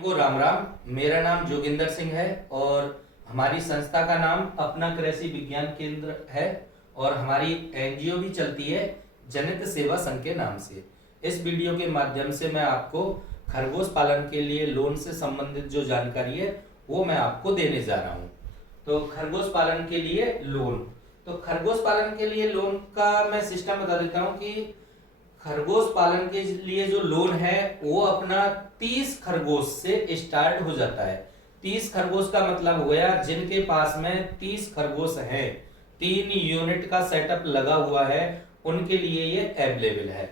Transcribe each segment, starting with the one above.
को राम राम। मेरा नाम जोगिंदर सिंह है और हमारी संस्था का नाम अपना कृषि विज्ञान केंद्र है और हमारी एनजीओ भी चलती है जनित सेवा संघ के नाम से। इस वीडियो के माध्यम से मैं आपको खरगोश पालन के लिए लोन से संबंधित जो जानकारी है वो मैं आपको देने जा रहा हूँ। तो खरगोश पालन के लिए लोन, तो खरगोश पालन के लिए लोन का मैं सिस्टम बता देता हूँ कि खरगोश पालन के लिए जो लोन है वो अपना 30 खरगोश से स्टार्ट हो जाता है। 30 खरगोश का मतलब हो गया जिनके पास में 30 खरगोश है, 3 यूनिट का सेटअप लगा हुआ है, उनके लिए ये अवेलेबल है।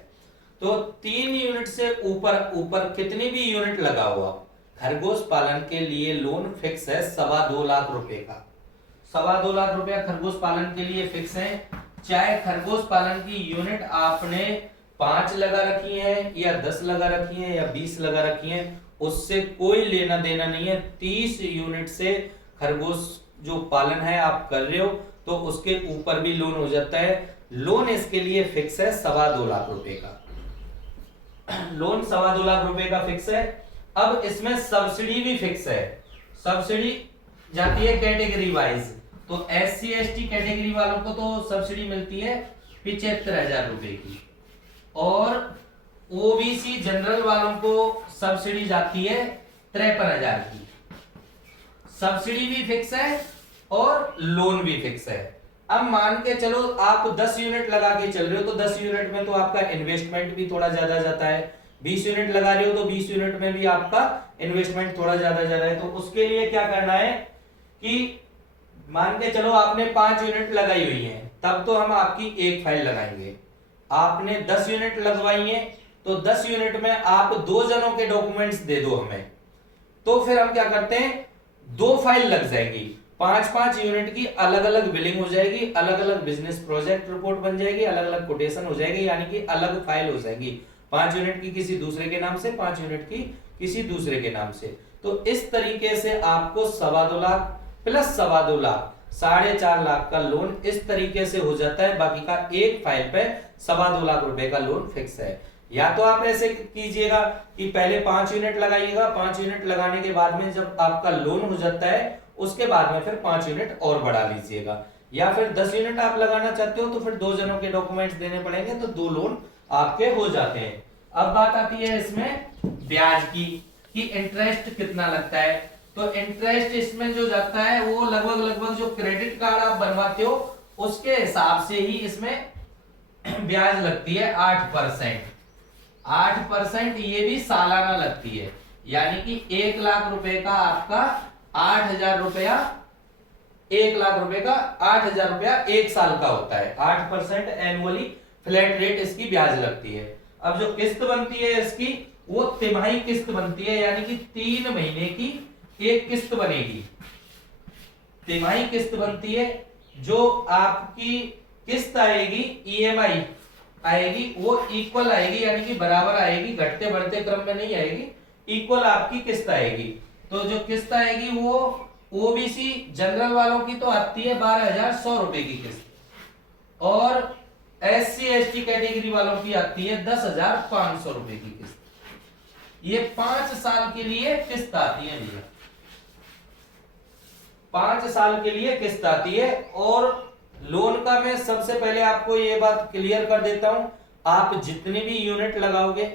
तो 3 यूनिट से ऊपर ऊपर कितनी भी यूनिट लगा हुआ खरगोश पालन के लिए लोन फिक्स है 2.25 लाख रुपए का। 2.25 लाख रुपया खरगोश पालन के लिए फिक्स है। चाहे खरगोश पालन की यूनिट आपने 5 लगा रखी है या 10 लगा रखी है या 20 लगा रखी है, उससे कोई लेना देना नहीं है। 30 यूनिट से खरगोश जो पालन है आप कर रहे हो तो उसके ऊपर भी लोन हो जाता है। लोन इसके लिए फिक्स है 2.25 लाख रुपए का। लोन 2.25 लाख रुपए का फिक्स है। अब इसमें सब्सिडी भी फिक्स है। सब्सिडी जाती है कैटेगरी वाइज, तो SC ST कैटेगरी वालों को तो सब्सिडी मिलती है 75,000 रुपए की और OBC जनरल वालों को सब्सिडी जाती है 53,000 की। सब्सिडी भी फिक्स है और लोन भी फिक्स है। अब मान के चलो आप 10 यूनिट लगा के चल रहे हो तो 10 यूनिट में तो आपका इन्वेस्टमेंट भी थोड़ा ज्यादा जाता है। 20 यूनिट लगा रहे हो तो 20 यूनिट में भी आपका इन्वेस्टमेंट थोड़ा ज्यादा जा रहा है। तो उसके लिए क्या करना है कि मान के चलो आपने 5 यूनिट लगाई हुई है, तब तो हम आपकी एक फाइल लगाएंगे। आपने 10 यूनिट लगवाई है तो 10 यूनिट में आप 2 जनों के डॉक्यूमेंट्स दे दो हमें, तो फिर हम क्या करते हैं 2 फाइल लग जाएंगी। 5-5 यूनिट की अलग अलग बिलिंग हो जाएगी, अलग अलग बिजनेस प्रोजेक्ट रिपोर्ट बन जाएगी, अलग अलग कोटेशन हो जाएगी, यानी कि अलग फाइल हो जाएगी। 5 यूनिट की किसी दूसरे के नाम से, 5 यूनिट की किसी दूसरे के नाम से। तो इस तरीके से आपको 2.25 लाख प्लस 2.25 लाख 4.5 लाख का लोन इस तरीके से हो जाता है। बाकी का एक फाइल पे 2.25 लाख रुपए का लोन फिक्स है। या तो आप ऐसे कीजिएगा कि पहले 5 यूनिट लगाइएगा, 5 यूनिट लगाने के बाद में जब आपका लोन हो जाता है उसके बाद में फिर 5 यूनिट और बढ़ा लीजिएगा। या फिर 10 यूनिट आप लगाना चाहते हो तो फिर 2 जनों के डॉक्यूमेंट्स देने पड़ेंगे, तो 2 लोन आपके हो जाते हैं। अब बात आती है इसमें ब्याज की कि इंटरेस्ट कितना लगता है। तो इंटरेस्ट इसमें जो जाता है वो लगभग जो क्रेडिट कार्ड आप बनवाते हो उसके हिसाब से ही इसमें ब्याज लगती है 8%। 8% ये भी सालाना लगती है, यानी कि 1 लाख रुपए का आपका 8,000 रुपया, 1 लाख रुपए का 8,000 रुपया 1 साल का होता है। 8% एनुअली फ्लैट रेट इसकी ब्याज लगती है। अब जो किस्त बनती है इसकी वो तिमाही किस्त बनती है, यानी कि 3 महीने की एक किस्त बनेगी। तिमाही किस्त बनती है। जो आपकी किस्त आएगी EMI आएगी वो इक्वल आएगी, यानी कि बराबर आएगी, घटते बढ़ते क्रम में नहीं आएगी, इक्वल आपकी किस्त आएगी। तो जो किस्त आएगी वो OBC जनरल वालों की तो आती है 12,100 रुपए की किस्त और SC ST कैटेगरी वालों की आती है 10,500 रुपए की किस्त। ये 5 साल के लिए किस्त आती है भैया, 5 साल के लिए किस्त आती है। और लोन का मैं सबसे पहले आपको ये बात क्लियर कर देता हूं, आप जितनी भी यूनिट लगाओगे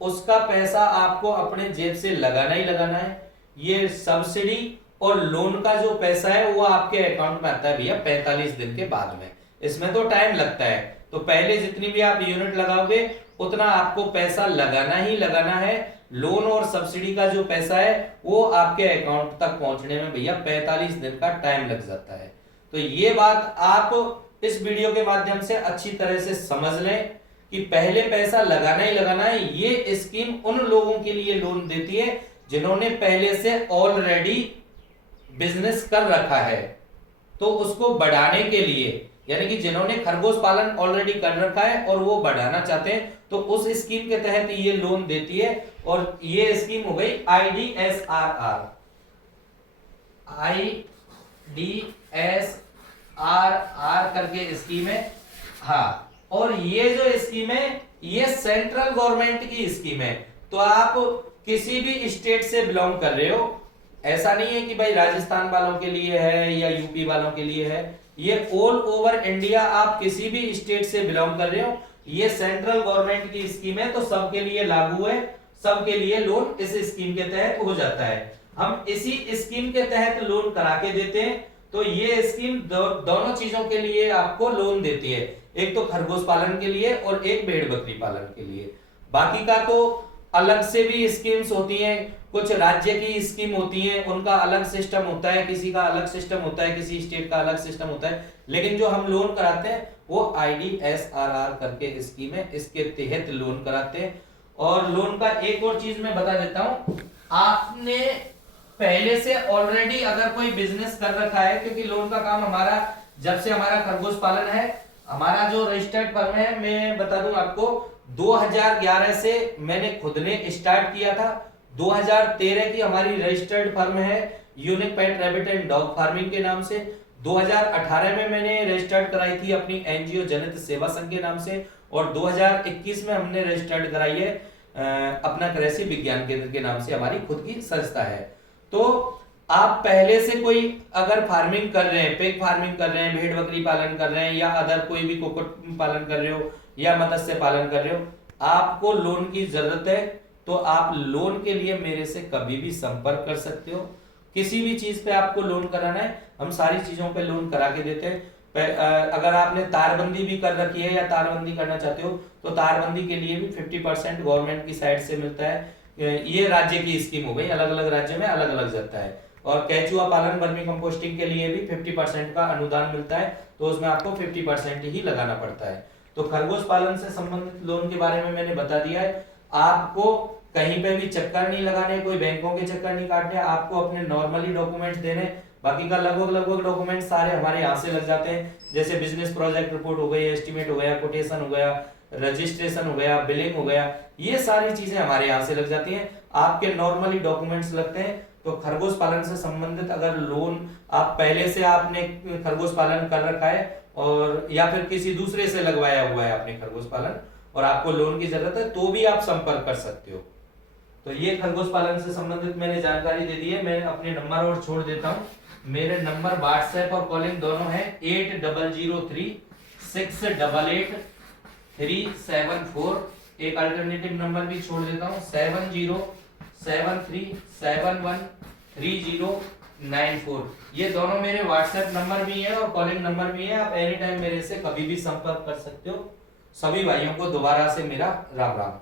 उसका पैसा आपको अपने जेब से लगाना ही लगाना है। ये सब्सिडी और लोन का जो पैसा है वो आपके अकाउंट में आता है भैया 45 दिन के बाद में। इसमें तो टाइम लगता है, तो पहले जितनी भी आप यूनिट लगाओगे उतना आपको पैसा लगाना ही लगाना है। लोन और सब्सिडी का जो पैसा है वो आपके अकाउंट तक पहुंचने में भैया 45 दिन का टाइम लग जाता है। तो ये बात आप इस वीडियो के माध्यम से अच्छी तरह से समझ लें कि पहले पैसा लगाना ही लगाना है। ये स्कीम उन लोगों के लिए लोन देती है जिन्होंने पहले से ऑलरेडी बिजनेस कर रखा है, तो उसको बढ़ाने के लिए, यानी कि जिन्होंने खरगोश पालन ऑलरेडी कर रखा है और वो बढ़ाना चाहते हैं तो उस स्कीम के तहत ये लोन देती है। और ये स्कीम हो गई IDSRR करके स्कीम है। हाँ, और ये जो स्कीम है ये सेंट्रल गवर्नमेंट की स्कीम है। तो आप किसी भी स्टेट से बिलोंग कर रहे हो, ऐसा नहीं है कि भाई राजस्थान वालों के लिए है या यूपी वालों के लिए है, ये ऑल ओवर इंडिया आप किसी भी स्टेट से बिलोंग कर रहे हो, ये सेंट्रल गवर्नमेंट की स्कीम है, तो सबके लिए लागू है, सबके लिए लोन इस स्कीम के तहत हो जाता है। हम इसी स्कीम के तहत लोन करा के देते हैं। तो ये स्कीम दोनों चीजों के लिए आपको लोन देती है, एक तो खरगोश पालन के लिए और एक भेड़ बकरी पालन के लिए। बाकी का तो अलग से भी स्कीम्स होती हैं, कुछ राज्य की स्कीम होती है, उनका अलग सिस्टम होता है, किसी का अलग सिस्टम होता है, किसी स्टेट का अलग सिस्टम होता है। लेकिन जो हम लोन कराते हैं वो IDSRR करके स्कीम है, इसके तहत लोन कराते हैं। और लोन का एक और चीज मैं बता देता हूं, आपने पहले से ऑलरेडी अगर कोई बिजनेस कर रखा है, क्योंकि लोन का काम हमारा जब से हमारा खरगोश पालन है, हमारा जो रजिस्टर्ड फर्म है, मैं बता दूं आपको 2011 से मैंने खुद ने स्टार्ट किया था। 2013 की हमारी रजिस्टर्ड फर्म है unique pet rabbit and dog farming के नाम से। 2018 में मैंने रजिस्टर्ड कराई थी अपनी NGO जनित सेवा संघ के नाम से, और 2021 में हमने रजिस्टर्ड कराई है अपना कृषि विज्ञान केंद्र के नाम से, हमारी खुद की संस्था है। तो आप पहले से कोई अगर फार्मिंग कर रहे हैं, पिग फार्मिंग कर रहे हैं, भेड़ बकरी पालन कर रहे हैं, या अदर कोई भी कुक्कुट पालन कर रहे हो या मत्स्य पालन कर रहे हो, आपको लोन की जरूरत है, तो आप लोन के लिए मेरे से कभी भी संपर्क कर सकते हो। किसी भी चीज पे आपको लोन कराना है, हम सारी चीजों पे लोन करा के देते हैं। अगर आपने तारबंदी भी कर रखी है या तारबंदी करना चाहते हो, तो तारबंदी के लिए भी 50% गवर्नमेंट की साइड से मिलता है। ये राज्य की स्कीम हो गई, अलग अलग राज्य में अलग अलग जाता है। और केचुआ पालन वर्मी कंपोस्टिंग के लिए भी 50% का अनुदान मिलता है, तो उसमें आपको 50% ही लगाना पड़ता है। तो खरगोश पालन से संबंधित लोन के बारे में मैंने बता दिया है। आपको कहीं पे भी चक्कर नहीं लगाने, कोई बैंकों के चक्कर नहीं काटने, आपको अपने नॉर्मली डॉक्यूमेंट्स देने। बाकी का लगभग डॉक्यूमेंट सारे हमारे यहाँ से लग जाते हैं, जैसे बिजनेस प्रोजेक्ट रिपोर्ट हो गई, एस्टिमेट हो गया, कोटेशन हो गया, रजिस्ट्रेशन हो गया, बिलिंग हो गया, ये सारी चीजें हमारे यहाँ से लग जाती हैं। आपके नॉर्मली डॉक्यूमेंट्स लगते हैं। तो खरगोश पालन से संबंधित अगर लोन आप पहले से आपने खरगोश पालन कर रखा है, और या फिर किसी दूसरे से लगवाया हुआ है आपने खरगोश पालन, और आपको लोन की जरूरत है, तो भी आप संपर्क कर सकते हो। तो ये खरगोश पालन से संबंधित मैंने जानकारी दे दी है। मैं अपने नंबर और छोड़ देता हूँ। मेरे नंबर व्हाट्सएप और कॉलिंग दोनों है 8003-688-374। एक अल्टरनेटिव नंबर भी छोड़ देता हूँ 7073713094। ये दोनों मेरे व्हाट्सएप नंबर भी है और कॉलिंग नंबर भी है। आप एनी टाइम मेरे से कभी भी संपर्क कर सकते हो। सभी भाइयों को दोबारा से मेरा राम राम।